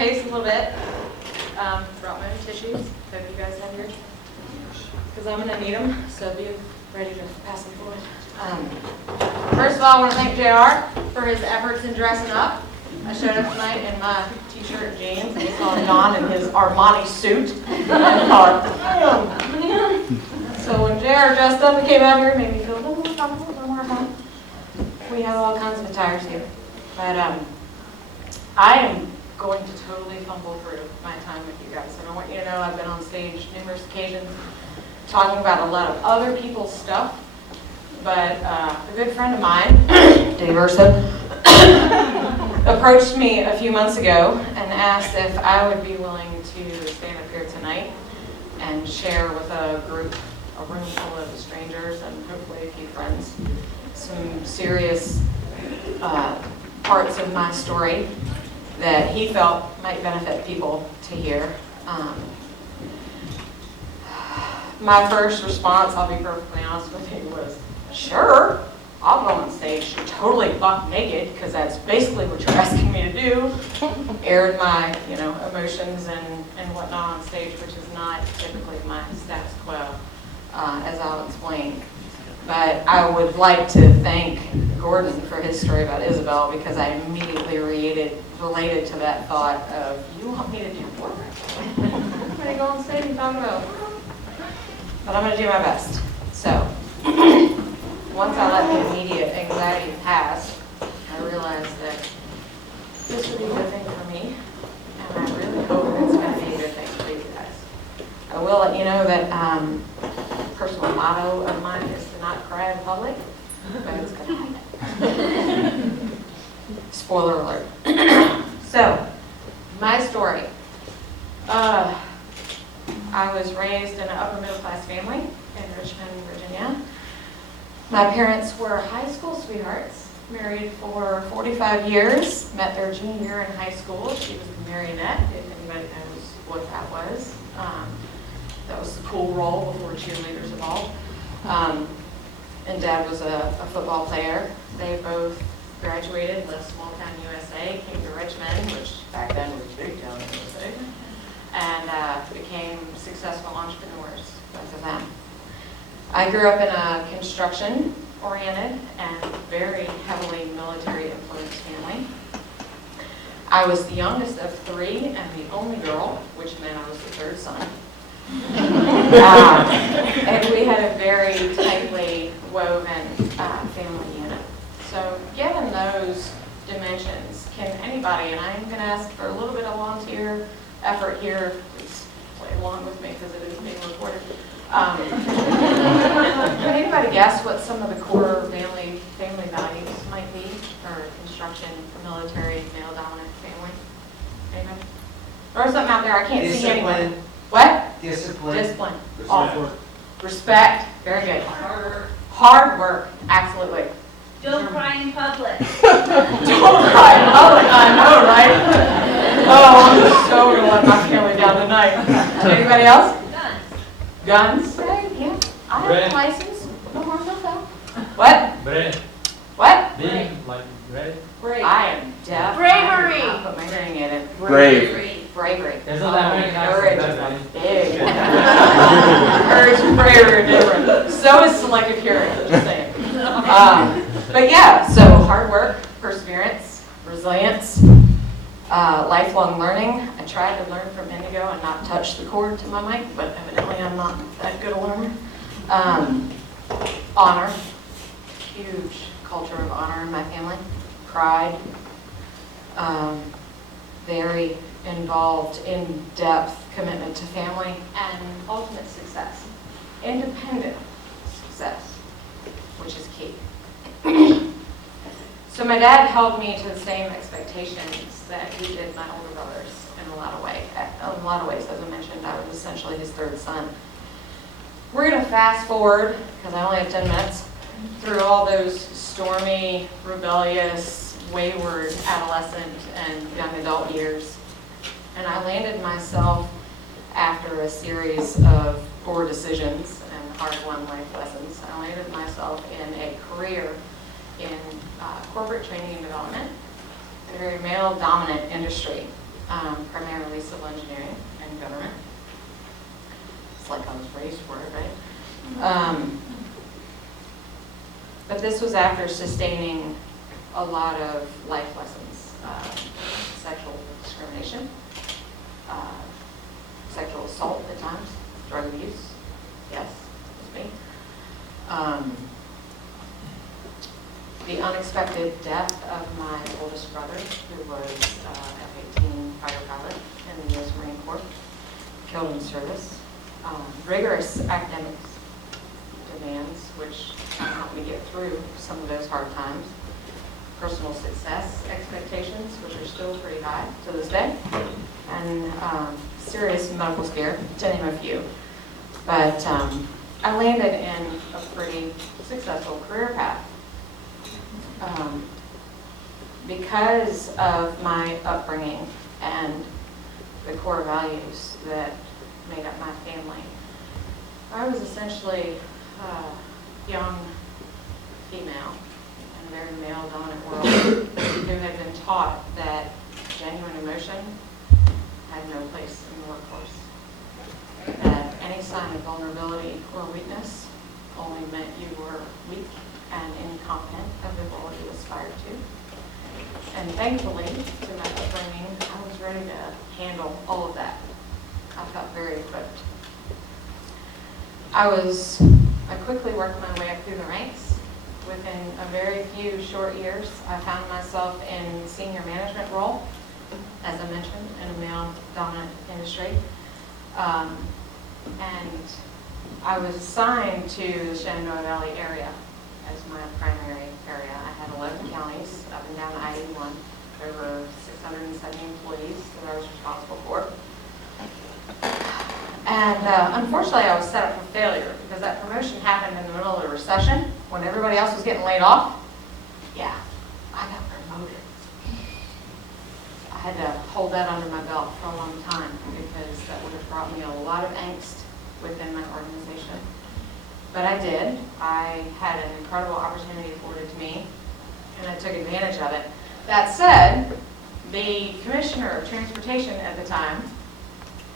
pace a little bit. Brought my own tissues. Hope you guys have yours. Because I'm going to need them, so be ready to pass them forward. First of all, I want to thank JR for his efforts in dressing up. I showed up tonight in my t-shirt and jeans, and he saw John in his Armani suit. And I thought, so when JR dressed up and came out here, it made me feel a little more comfortable, a little more fun. We have all kinds of attires here. But I am going to totally fumble through my time with you guys. And I want you to know I've been on stage numerous occasions talking about a lot of other people's stuff. But a good friend of mine, Dave Ursa, approached me a few months ago and asked if I would be willing to stand up here tonight and share with a room full of strangers and hopefully a few friends, some serious parts of my story that he felt might benefit people to hear. My first response, I'll be perfectly honest with you, was, sure, I'll go on stage totally buck naked, because that's basically what you're asking me to do. Aired my, emotions and whatnot on stage, which is not typically my status quo, as I'll explain. But I would like to thank Gordon for his story about Isabel, because I immediately related to that thought of, you want me to do what? I'm going to go on stage and talk about, but I'm going to do my best. So, once I let the immediate anxiety pass, I realized that this would be a good thing for me, and I really hope it's going to be a good thing for you guys. I will let you know that personal motto of mine is to not cry in public, but it's going to happen. Spoiler alert. So, my story. I was raised in an upper middle class family in Richmond, Virginia. My parents were high school sweethearts, married for 45 years, met their junior year in high school. She was the marionette, if anybody knows what that was. That was the cool role before cheerleaders evolved. And Dad was a football player. They both graduated, left small town USA, came to Richmond, which back then was big town USA, and became successful entrepreneurs, both of them. I grew up in a construction-oriented and very heavily military-influenced family. I was the youngest of three and the only girl, which meant I was the third son. And we had a very tightly woven family unit. So given those dimensions, can anybody, and I'm going to ask for a little bit of volunteer effort here, please play along with me because it is being recorded. Can anybody guess what some of the core family values might be for construction, military, male-dominant family? Anybody? Throw something out there. I can't see anyone. What? Discipline. Discipline. Awful. Respect. Very good. Hard work. Hard work. Absolutely. Don't cry in public. Don't cry in public. I know, right? Oh, I'm so going to let my family down tonight. Anybody else? Guns? Right, yeah. I have a license. No harm, no foul. What? Brave. What? Being like brave. Brave. I am deaf. Bravery. I'll put my hearing aid in. Brave. Bravery. There's no that many Courage kinds is of a big. Courage and bravery are different. So is selective hearing, just saying. But yeah, so hard work, perseverance, resilience, lifelong learning. I tried to learn from Indigo and not touch the cord to my mic, but evidently I'm not that good a learner. Honor, huge culture of honor in my family. Pride, very involved, in-depth commitment to family, and ultimate success. Independent success, which is key. So my dad held me to the same expectations that he did my older brothers in a lot of ways. As I mentioned, I was essentially his third son. We're going to fast forward, because I only have 10 minutes, through all those stormy, rebellious, wayward adolescent and young adult years. And I landed myself, after a series of poor decisions and hard-won life lessons, I landed myself in a career in corporate training and development, in a very male-dominant industry. primarily civil engineering and government. It's like I was raised for it, right? But this was after sustaining a lot of life lessons, sexual discrimination, sexual assault at times, drug abuse, yes, it's me. The unexpected death of my oldest brother, who was F-18 fighter pilot in the U.S. Marine Corps, killed in service. Rigorous academics demands, which helped me get through some of those hard times. Personal success expectations, which are still pretty high to this day. And serious medical scare, to name a few. But I landed in a pretty successful career path. Because of my upbringing and the core values that made up my family, I was essentially a young female in a very male-dominant world who had been taught that genuine emotion had no place in the workforce, that any sign of vulnerability or weakness only meant you were weak and incompetent of the role you aspired to. And thankfully, to my upbringing, I was ready to handle all of that. I felt very equipped. I quickly worked my way up through the ranks. Within a very few short years, I found myself in senior management role, as I mentioned, in a male-dominant industry. And I was assigned to the Shenandoah Valley area as my primary area. I had 11 counties up and down I-81. There were 670 employees that I was responsible for. And unfortunately, I was set up for failure because that promotion happened in the middle of a recession when everybody else was getting laid off. Yeah, I got promoted. I had to hold that under my belt for a long time because that would have brought me a lot of angst within my organization. But I did. I had an incredible opportunity afforded to me, and I took advantage of it. That said, the Commissioner of Transportation at the time,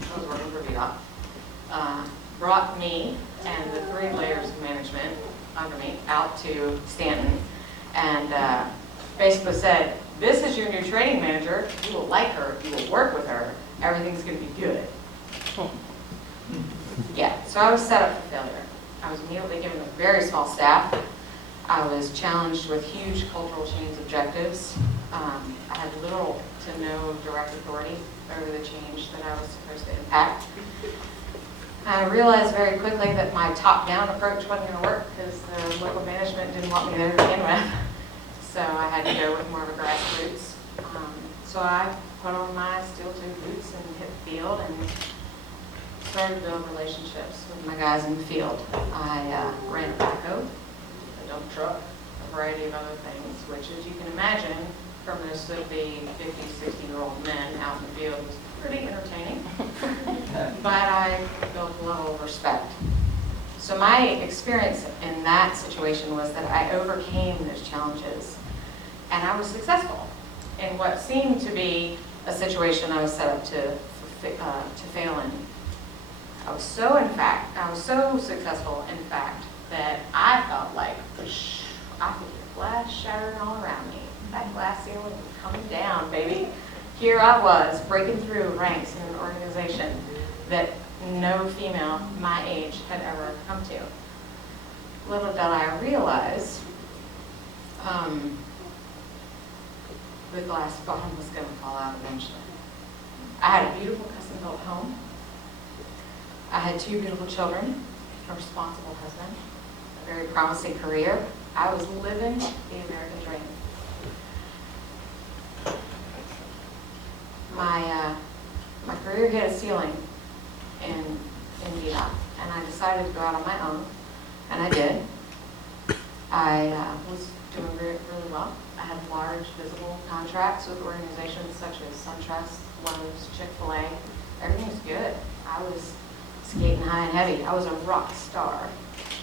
I was working for VDOT, brought me and the 3 layers of management under me out to Stanton and basically said, this is your new training manager. You will like her. You will work with her. Everything's going to be good. Yeah, so I was set up for failure. I was immediately given a very small staff. I was challenged with huge cultural change objectives. I had little to no direct authority over the change that I was supposed to impact. I realized very quickly that my top-down approach wasn't going to work because the local management didn't want me there to begin with. So I had to go with more of a grassroots. So I put on my steel-toed boots and hit the field and started to build relationships with my guys in the field. I ran a backhoe, a dump truck, a variety of other things, which, as you can imagine, for most of the 50, 60-year-old men out in the field was pretty entertaining. But I built a level of respect. So my experience in that situation was that I overcame those challenges, and I was successful in what seemed to be a situation I was set up to fail in. I was so successful, in fact, that I felt like I could hear glass shattering all around me. That glass ceiling was coming down, baby. Here I was, breaking through ranks in an organization that no female my age had ever come to. Little did I realize the glass bottom was going to fall out eventually. I had a beautiful custom-built home. I had 2 beautiful children, a responsible husband, a very promising career. I was living the American dream. My career hit a ceiling in VDOT, and I decided to go out on my own, and I did. I was doing really well. I had large, visible contracts with organizations such as SunTrust, Lowe's, Chick-fil-A. Everything was good. I was skating high and heavy. I was a rock star,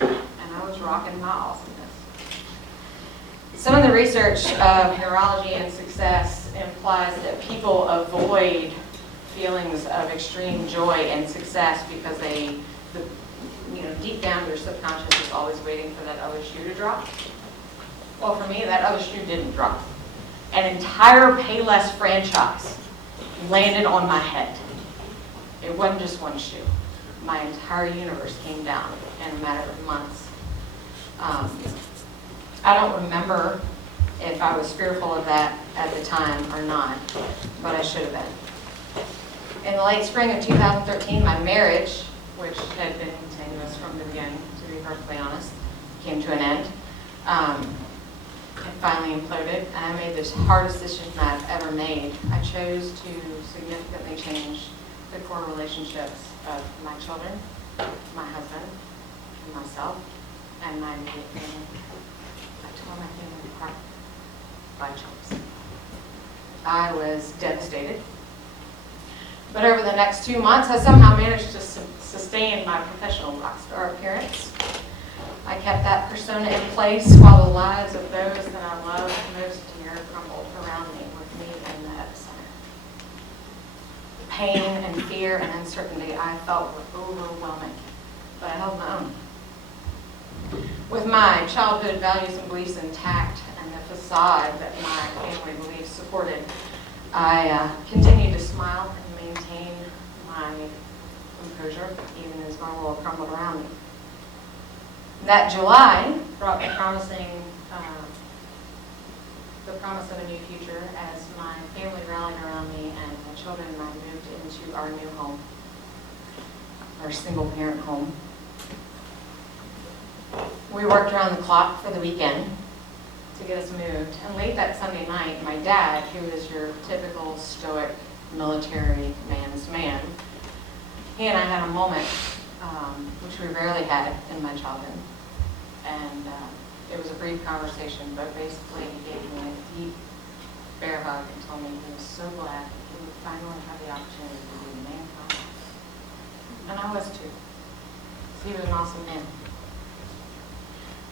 and I was rocking my awesomeness. Some of the research of neurology and success implies that people avoid feelings of extreme joy and success because deep down your subconscious is always waiting for that other shoe to drop. Well, for me, that other shoe didn't drop. An entire Payless franchise landed on my head. It wasn't just one shoe. My entire universe came down in a matter of months. I don't remember if I was fearful of that at the time or not, but I should have been. In the late spring of 2013, my marriage, which had been continuous from the beginning, to be perfectly honest, came to an end. It finally imploded, and I made this hardest decision I've ever made. I chose to significantly change the core relationships of my children, my husband, and myself, and my immediate family. I tore my family apart by choice. I was devastated. But over the next 2 months, I somehow managed to sustain my professional rock star appearance. I kept that persona in place while the lives of those that I loved most dear crumbled around me, with me in the epicenter. The pain and fear and uncertainty I felt were overwhelming, but I held my own. With my childhood values and beliefs intact and the facade that my family beliefs supported, I continued to smile and maintain my composure even as my world crumbled around me. That July brought the promise of a new future as my family rallied around me and my children and I moved into our new home, our single parent home. We worked around the clock for the weekend to get us moved, and late that Sunday night, my dad, who is your typical stoic military man's man, he and I had a moment which we rarely had in my childhood. And it was a brief conversation, but basically he gave me a deep bear hug and told me he was so glad that he would finally have the opportunity to be the man father. And I was too. He was an awesome man.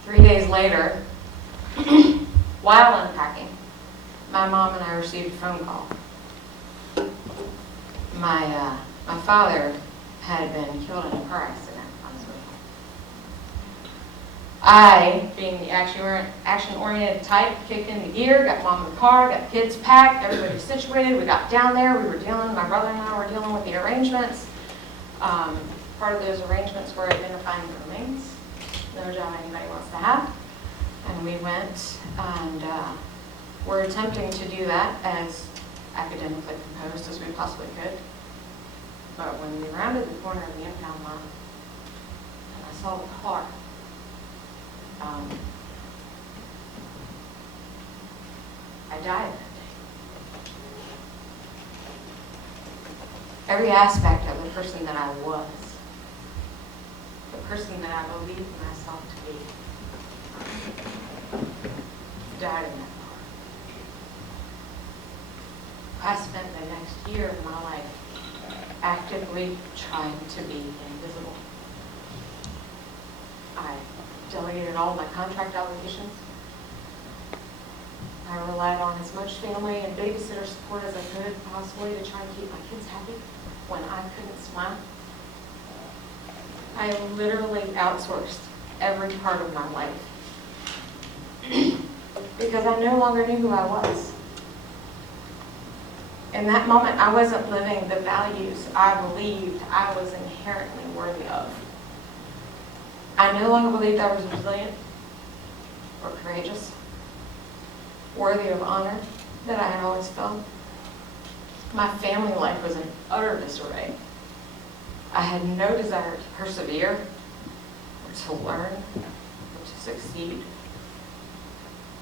3 days later, while unpacking, my mom and I received a phone call. My father had been killed in a car accident on his way home. I, being the action-oriented type, kicked into gear, got mom in the car, got the kids packed, everybody situated. We got down there. My brother and I were dealing with the arrangements. Part of those arrangements were identifying the remains. No job anybody wants to have. And we went and were attempting to do that as academically composed as we possibly could. But when we rounded the corner of the impound lot and I saw the car, I died that day. Every aspect of the person that I was, the person that I believed myself to be, died in that car. I spent the next year of my life actively trying to be invisible. I delegated all my contract obligations. I relied on as much family and babysitter support as I could possibly to try and keep my kids happy when I couldn't smile. I literally outsourced every part of my life because I no longer knew who I was. In that moment, I wasn't living the values I believed I was inherently worthy of. I no longer believed I was resilient or courageous, worthy of honor that I had always felt. My family life was in utter disarray. I had no desire to persevere or to learn or to succeed.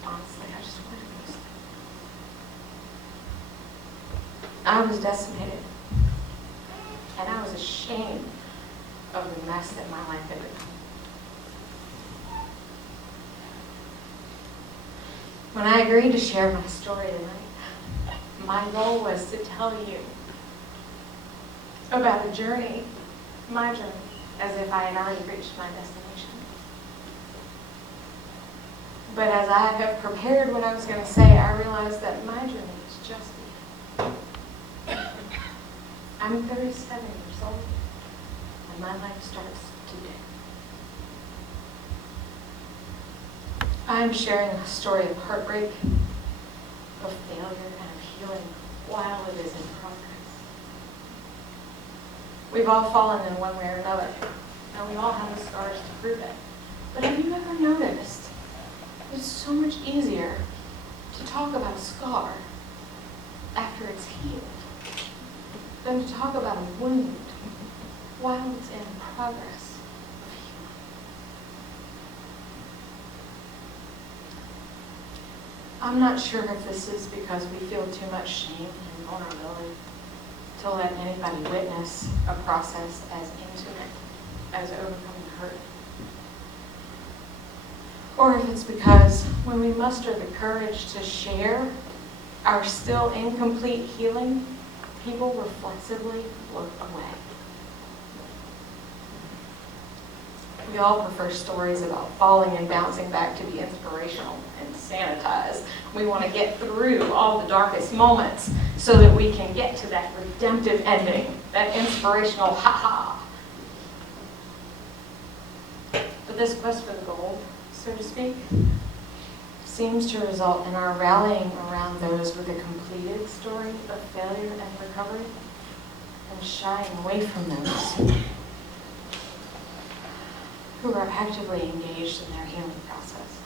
Honestly, I just wanted to go. I was decimated, and I was ashamed of the mess that my life had become. When I agreed to share my story tonight, my goal was to tell you about a journey, my journey, as if I had already reached my destination. But as I have prepared what I was going to say, I realized that my journey was just beginning. I'm 37 years old, and my life starts today. I'm sharing a story of heartbreak, of failure, and of healing while it is in progress. We've all fallen in one way or another, and we all have the scars to prove it. But have you ever noticed it's so much easier to talk about a scar after it's healed than to talk about a wound while it's in progress of healing? I'm not sure if this is because we feel too much shame and vulnerability to let anybody witness a process as intimate as overcoming hurt. Or if it's because when we muster the courage to share our still incomplete healing, people reflexively look away. We all prefer stories about falling and bouncing back to be inspirational and sanitized. We want to get through all the darkest moments so that we can get to that redemptive ending, that inspirational ha-ha. But this quest for the gold, so to speak, seems to result in our rallying around those with a completed story of failure and recovery and shying away from those who are actively engaged in their healing process.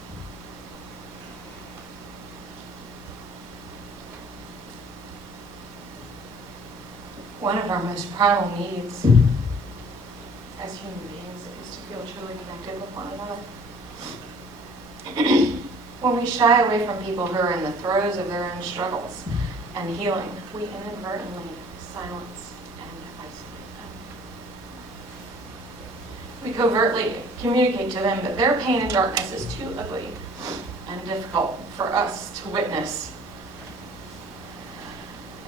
One of our most primal needs as human beings is to feel truly connected with one another. When we shy away from people who are in the throes of their own struggles and healing, we inadvertently silence and isolate them. We covertly communicate to them that their pain and darkness is too ugly and difficult for us to witness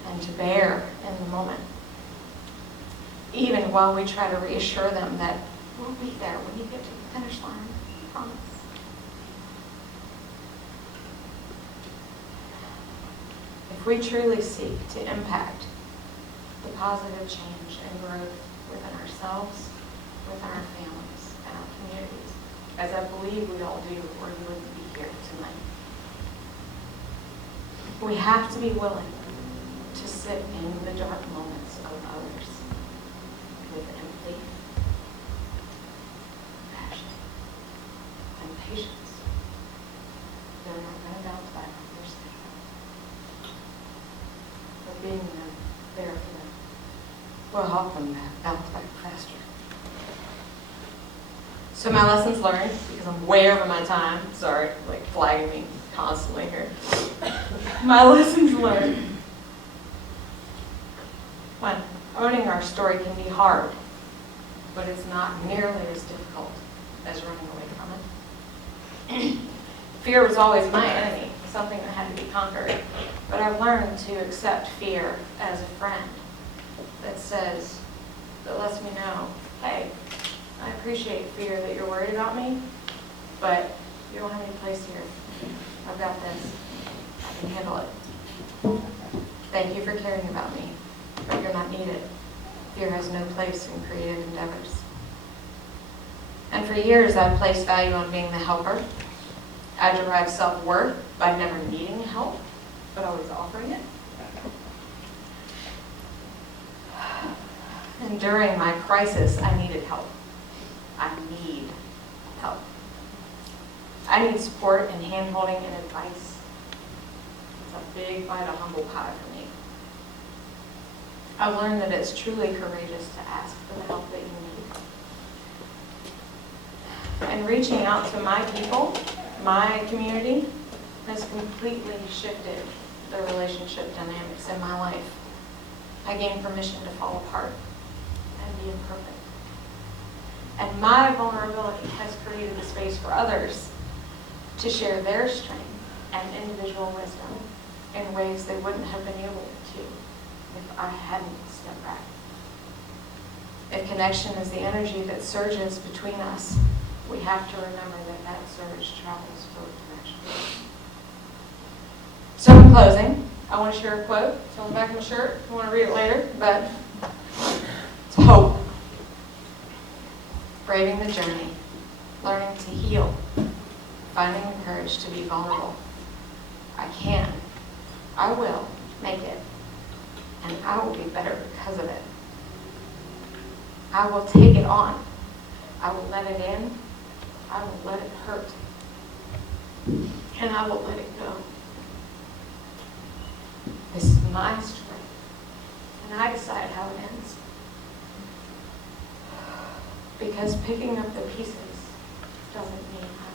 and to bear in the moment, even while we try to reassure them that we'll be there when you get to the finish line, I promise. If we truly seek to impact the positive change and growth within ourselves, within our families, and our communities, as I believe we all do, or you wouldn't be here tonight, we have to be willing to sit in the dark moments of others with empathy, passion, and patience. They're not going to bounce back on their state. But being there for them will help them bounce back faster. So my lessons learned, because I'm way over my time, sorry, like flagging me constantly here. My lessons learned. One, owning our story can be hard, but it's not nearly as difficult as running away from it. Fear was always my enemy, something that had to be conquered. But I've learned to accept fear as a friend that lets me know, hey, I appreciate fear that you're worried about me, but you don't have any place here. I've got this. I can handle it. Thank you for caring about me, but you're not needed. Fear has no place in creative endeavors. And for years, I've placed value on being the helper. I derive self-worth by never needing help, but always offering it. And during my crisis, I needed help. I need help. I need support and hand-holding and advice. It's a big bite of humble pie for me. I've learned that it's truly courageous to ask for the help that you need. And reaching out to my people, my community, has completely shifted the relationship dynamics in my life. I gained permission to fall apart and be imperfect. And my vulnerability has created the space for others to share their strength and individual wisdom in ways they wouldn't have been able to if I hadn't stepped back. If connection is the energy that surges between us, we have to remember that that surge travels both directions. So in closing, I want to share a quote. It's on the back of my shirt. I want to read it later, but braving the journey, learning to heal, finding the courage to be vulnerable. I can, I will make it, and I will be better because of it. I will take it on. I will let it in. I will let it hurt. And I will let it go. This is my strength, and I decide how it ends. Because picking up the pieces doesn't mean I